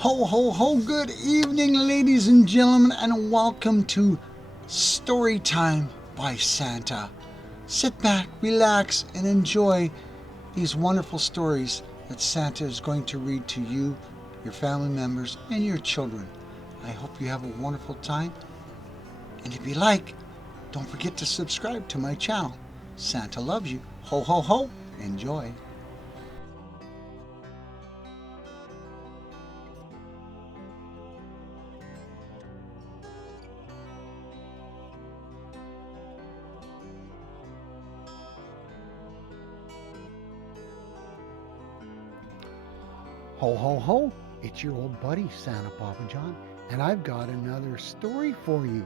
Ho, ho, ho, good evening, ladies and gentlemen, and welcome to Story Time by Santa. Sit back, relax, and enjoy these wonderful stories that Santa is going to read to you, your family members, and your children. I hope you have a wonderful time, and if you like, don't forget to subscribe to my channel. Santa loves you. Ho, ho, ho. Enjoy. Ho, ho, ho. It's your old buddy, Santa Papa John, and I've got another story for you.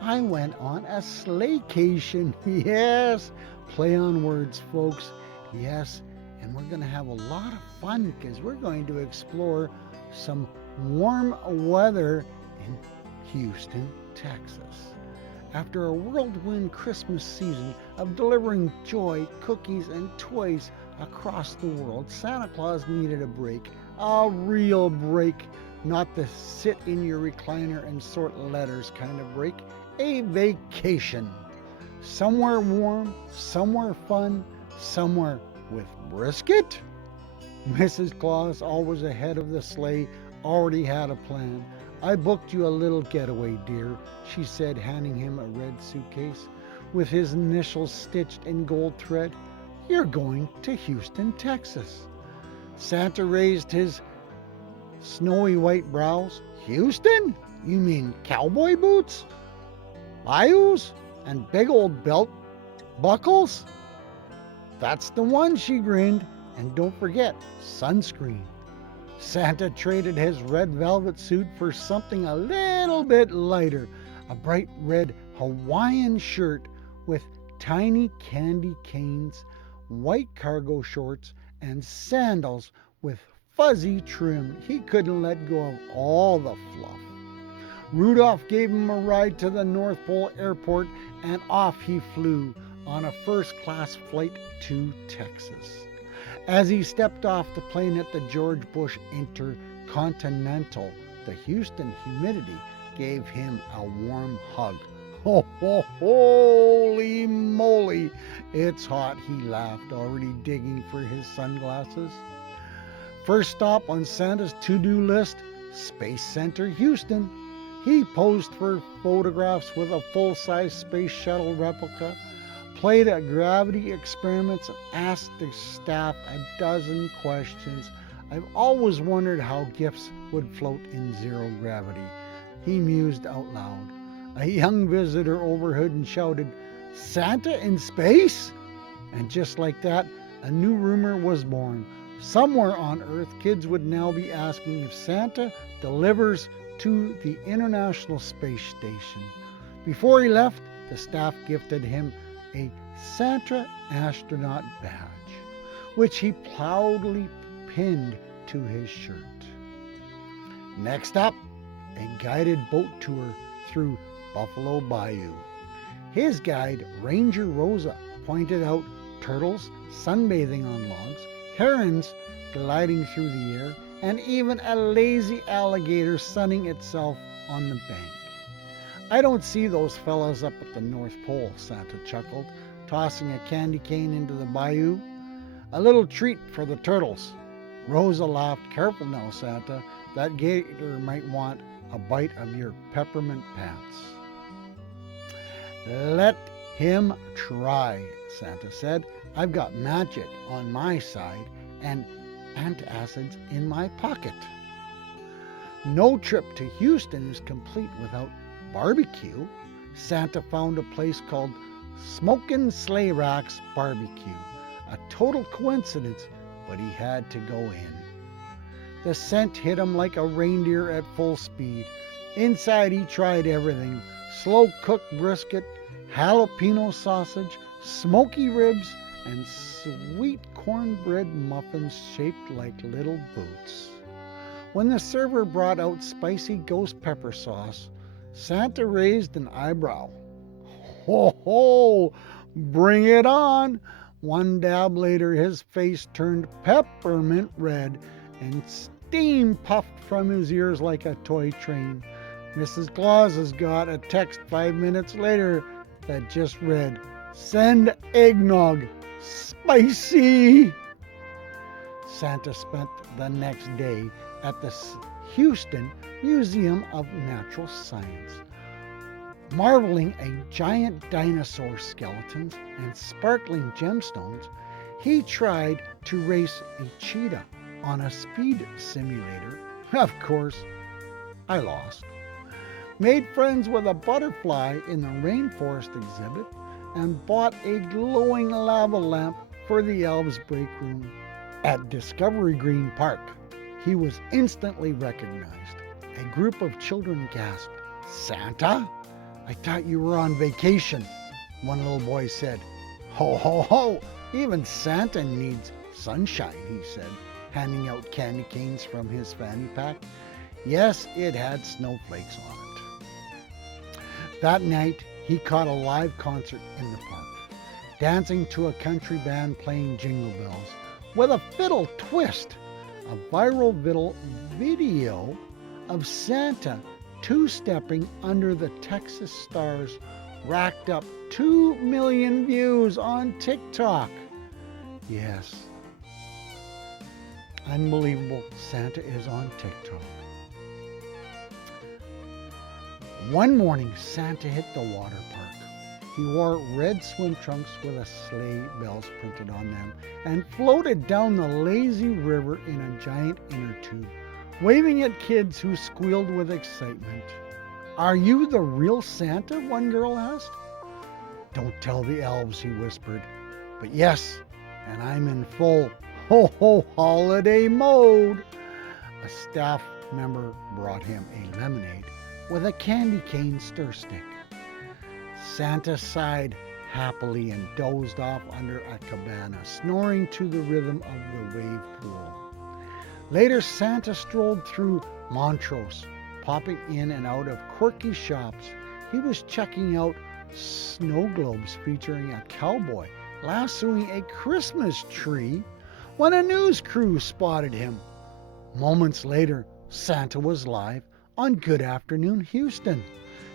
I went on a Sleighcation. Yes, play on words, folks. Yes, and we're going to have a lot of fun because we're going to explore some warm weather in Houston, Texas. After a whirlwind Christmas season of delivering joy, cookies, and toys across the world, Santa Claus needed a break. A real break. Not the sit in your recliner and sort letters kind of break. A vacation. Somewhere warm, somewhere fun, somewhere with brisket. Mrs. Claus, always ahead of the sleigh, already had a plan. I booked you a little getaway, dear, she said, handing him a red suitcase with his initials stitched in gold thread. You're going to Houston, Texas. Santa raised his snowy white brows. Houston? You mean cowboy boots? Bayous? And big old belt buckles? That's the one, she grinned. And don't forget, sunscreen. Santa traded his red velvet suit for something a little bit lighter, a bright red Hawaiian shirt with tiny candy canes, white cargo shorts, and sandals with fuzzy trim. He couldn't let go of all the fluff. Rudolph gave him a ride to the North Pole Airport, and off he flew on a first-class flight to Texas. As he stepped off the plane at the George Bush Intercontinental, the Houston humidity gave him a warm hug. Ho, ho, holy moly! It's hot, he laughed, already digging for his sunglasses. First stop on Santa's to-do list, Space Center, Houston. He posed for photographs with a full-size space shuttle replica, played at gravity experiments, and asked the staff a dozen questions. I've always wondered how gifts would float in zero gravity. He mused out loud. A young visitor overheard and shouted, Santa in space? And just like that, a new rumor was born. Somewhere on Earth, kids would now be asking if Santa delivers to the International Space Station. Before he left, the staff gifted him a Santa astronaut badge, which he proudly pinned to his shirt. Next up, a guided boat tour through Buffalo Bayou. His guide, Ranger Rosa, pointed out turtles sunbathing on logs, herons gliding through the air, and even a lazy alligator sunning itself on the bank. I don't see those fellas up at the North Pole, Santa chuckled, tossing a candy cane into the bayou. A little treat for the turtles. Rosa laughed. Careful now, Santa. That gator might want a bite of your peppermint pants. Let him try, Santa said. I've got magic on my side and antacids in my pocket. No trip to Houston is complete without barbecue. Santa found a place called Smokin' Sleigh Racks Barbecue. A total coincidence, but he had to go in. The scent hit him like a reindeer at full speed. Inside he tried everything. Slow-cooked brisket, jalapeno sausage, smoky ribs, and sweet cornbread muffins shaped like little boots. When the server brought out spicy ghost pepper sauce, Santa raised an eyebrow. Ho, ho, bring it on! One dab later, his face turned peppermint red, and Steam puffed from his ears like a toy train. Mrs. Claus has got a text 5 minutes later that just read, "Send eggnog. Spicy." Santa spent the next day at the Houston Museum of Natural Science, marveling at giant dinosaur skeletons and sparkling gemstones. He tried to race a cheetah on a speed simulator. Of course, I lost. Made friends with a butterfly in the rainforest exhibit and bought a glowing lava lamp for the elves' break room. At Discovery Green Park, he was instantly recognized. A group of children gasped, "Santa? I thought you were on vacation." One little boy said, "Ho, ho, ho! Even Santa needs sunshine," he said, handing out candy canes from his fanny pack. Yes, it had snowflakes on it. That night, he caught a live concert in the park, dancing to a country band playing Jingle Bells with a fiddle twist. A viral video of Santa two-stepping under the Texas stars racked up 2 million views on TikTok. Yes, unbelievable, Santa is on TikTok. One morning, Santa hit the water park. He wore red swim trunks with a sleigh bells printed on them and floated down the lazy river in a giant inner tube, waving at kids who squealed with excitement. "Are you the real Santa?" one girl asked. "Don't tell the elves," he whispered. "But yes, and I'm in full ho-ho holiday mode." A staff member brought him a lemonade with a candy cane stir stick. Santa sighed happily and dozed off under a cabana, snoring to the rhythm of the wave pool. Later, Santa strolled through Montrose, popping in and out of quirky shops. He was checking out snow globes featuring a cowboy lassoing a Christmas tree when a news crew spotted him. Moments later, Santa was live on Good Afternoon Houston,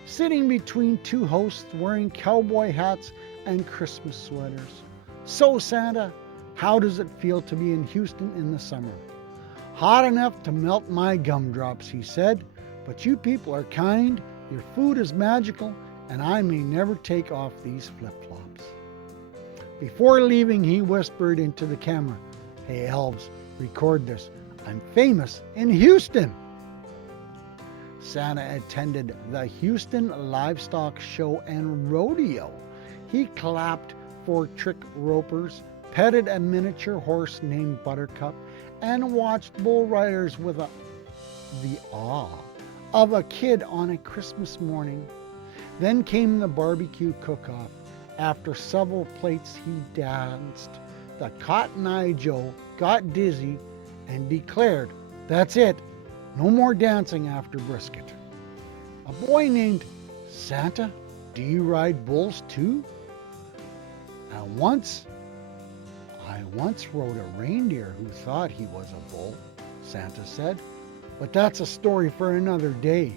sitting between two hosts wearing cowboy hats and Christmas sweaters. "So, Santa, how does it feel to be in Houston in the summer?" "Hot enough to melt my gumdrops," he said, "but you people are kind, your food is magical, and I may never take off these flip-flops." Before leaving, he whispered into the camera, "Hey elves, record this. I'm famous in Houston." Santa attended the Houston Livestock Show and Rodeo. He clapped for trick ropers, petted a miniature horse named Buttercup, and watched bull riders with the awe of a kid on a Christmas morning. Then came the barbecue cook-off. After several plates, he danced. The Cotton Eye Joe got dizzy and declared, "That's it, no more dancing after brisket." A boy named "Santa, do you ride bulls too?" I once rode a reindeer who thought he was a bull," Santa said, "but that's a story for another day."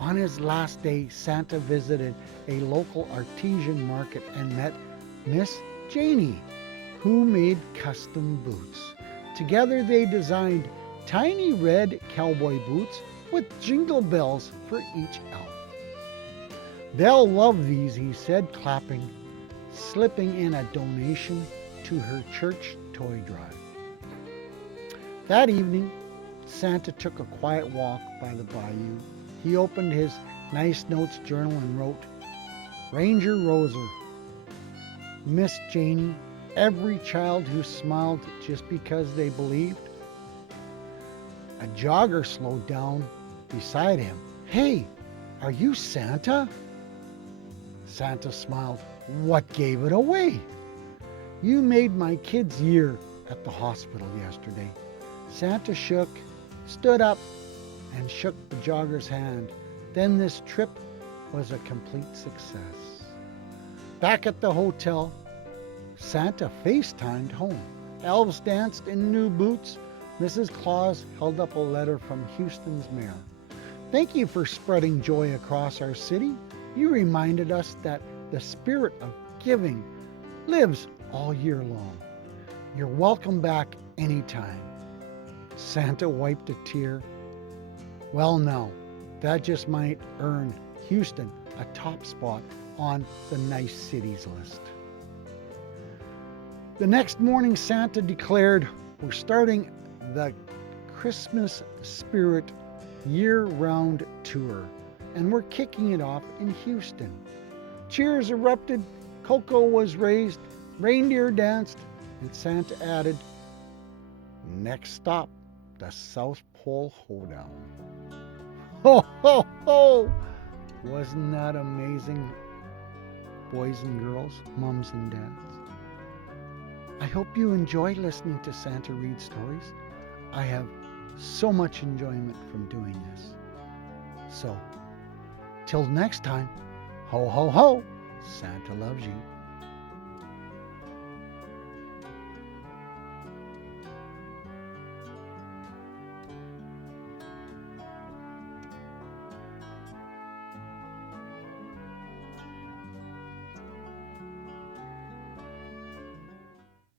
On his last day, Santa visited a local artesian market and met Miss Janie, who made custom boots. Together they designed tiny red cowboy boots with jingle bells for each elf. "They'll love these," he said, clapping, slipping in a donation to her church toy drive. That evening, Santa took a quiet walk by the bayou. He opened his nice notes journal and wrote, "Ranger Roser, Miss Janie, every child who smiled just because they believed." A jogger slowed down beside him. "Hey, are you Santa?" Santa smiled. "What gave it away?" "You made my kid's year at the hospital yesterday." Santa stood up and shook the jogger's hand. Then this trip was a complete success. Back at the hotel, Santa FaceTimed home. Elves danced in new boots, Mrs. Claus held up a letter from Houston's mayor. Thank you for spreading joy across our city. You reminded us that the spirit of giving lives all year long. You're welcome back anytime. Santa wiped a tear. Well, no, that just might earn Houston a top spot on the nice cities list. The next morning, Santa declared, we're starting the Christmas Spirit year-round tour, and we're kicking it off in Houston. Cheers erupted, cocoa was raised, reindeer danced, and Santa added, next stop, the South Pole Hoedown. Ho, ho, ho! Wasn't that amazing, boys and girls, mums and dads? I hope you enjoy listening to Santa read stories. I have so much enjoyment from doing this. So, till next time, ho, ho, ho, Santa loves you.